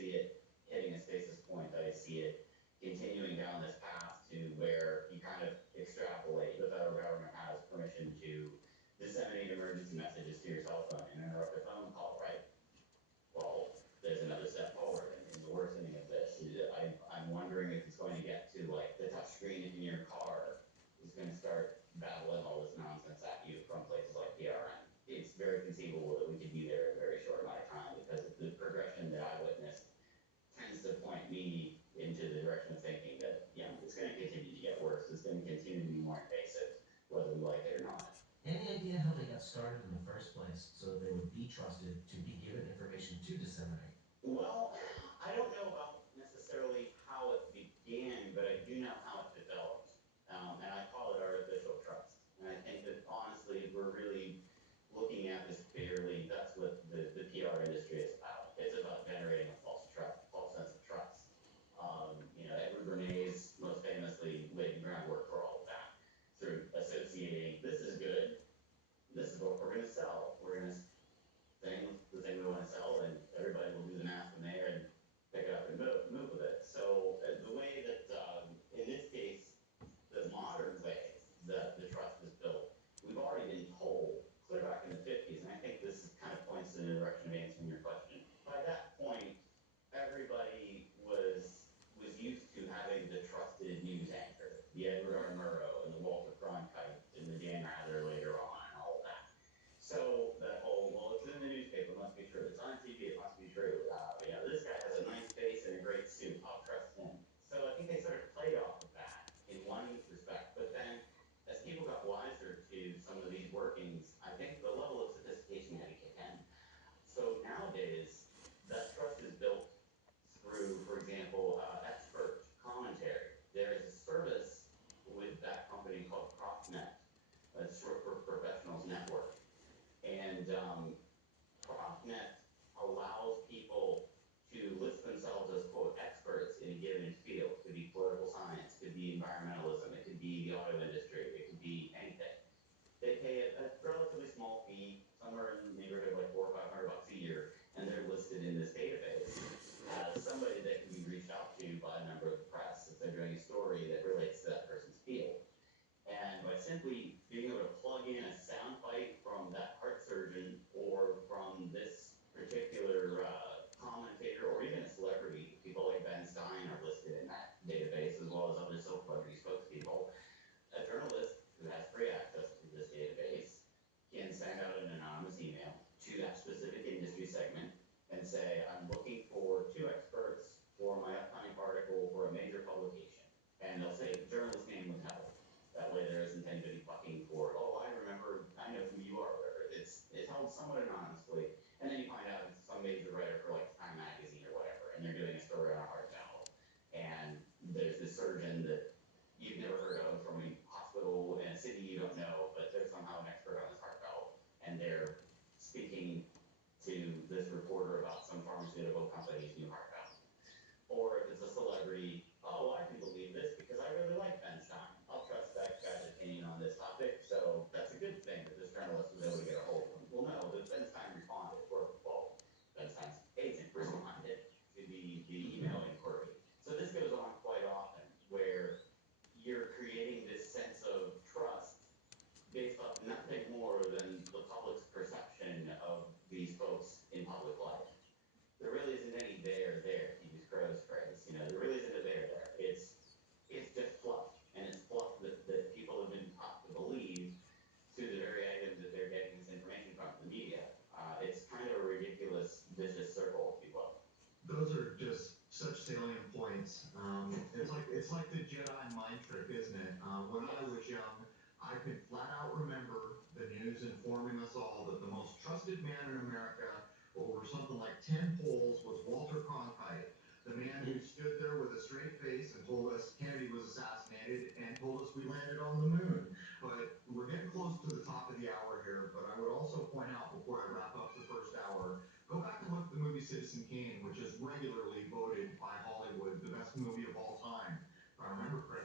see it hitting a stasis point. I see it continuing down this path to where you kind of extrapolate. The federal government has permission to disseminate emergency messages to your cell phone and interrupt a phone call, right? Well, there's another step forward in the worsening of this. I'm wondering if it's going to get to like the touch screen in your car is going to start battling all this nonsense at you from places like PRN. It's very conceivable that we could be there in a very short amount of time because the progression that I witnessed tends to point me into the direction of thinking that, it's going to continue to get worse. It's going to continue to be more invasive, whether we like it or not. Any idea how they got started in the first place so that they would be trusted to be given information to disseminate? Well, I don't know about necessarily how it began, but I do know how it developed. And I call it artificial trust. And I think that honestly, if we're really looking at this fairly, that's what the PR industry is about. It's about generating a false trust, false sense of trust. Edward Bernays most famously laid the groundwork for all of that through associating this is good, this is what we're going to sell. We're going to thing, the thing we want to sell, and everybody will do the math from there and pick it up and move with it. So the way that, in this case, the modern way that the trust is built, we've already been told clear back in the 50s, and I think this kind of points in the direction of answering your question. By that point, everybody was used to having the trusted news anchor, the Edward R. Murrow and the Walter Cronkite and the Dan Rather later on and all of that. So that whole, well, it's in the newspaper, it must be true. It's on TV, it must be true. This guy has a nice face and a great suit. I'll trust him. So I think they sort of played off of that in one respect. But then as people got wiser to some of these workings, I think the level of sophistication had to kick in. So nowadays, that trust is built through, for example, expert commentary. There is a service with that company called ProfNet. That's short for Professionals Network. And ProfNet allows people to list themselves as, quote, experts in a given field. It could be political science, it could be environmentalism, it could be the auto industry, it could be anything. They pay a relatively small fee, somewhere in the neighborhood of like $400 or $500 a year, and they're listed in this database as somebody that can be reached out to by a member of the press if they're doing a story that relates to that person's field. And by simply being able to plug in a soundbite from that heart surgeon or from this particular commentator or even a celebrity, people like Ben Stein are listed in that database as well as other celebrity spokespeople. A journalist who has free access to this database can send out an anonymous email to that specific industry segment and say, I'm looking for 2 experts for my upcoming article for a major publication. And they'll say, journalist name withheld. That way there isn't anybody fucking for, I remember, I know who you are, whatever. It's held somewhat anonymously. And then you find out it's some major writer for like Time Magazine or whatever, and they're doing a story on a heart valve. And there's this surgeon that you've never heard of from a hospital in a city you don't know, but they're somehow an expert on this heart valve. And they're speaking to this reporter about some pharmaceutical company's new heart valve. Or if it's a celebrity, I can believe this because I really like Ben Stein. I'll trust that guy's opinion on this topic. So that's a good thing that this journalist was able to get a hold of him. Well, no, that Ben Stein responded, Ben Stein's agent responded to the email inquiry. So this goes on quite often where you're creating this sense of trust based off nothing more than the public's perception of these folks in public life. There really isn't any there, to use Crow's phrase. There really isn't a there. It's just fluff. And it's fluff that people have been taught to believe through the very items that they're getting this information from the media. It's kind of a ridiculous, vicious circle, if you will. Those are just such salient points. It's like the Jedi mind trick, isn't it? When I was young, I could flat out remember the news informing us all that the most trusted man in America over something like 10 polls was Walter Cronkite, the man who stood there with a straight face and told us Kennedy was assassinated and told us we landed on the moon. But we're getting close to the top of the hour here, but I would also point out before I wrap up the first hour, go back and look at the movie Citizen Kane, which is regularly voted by Hollywood the best movie of all time. If I remember correctly,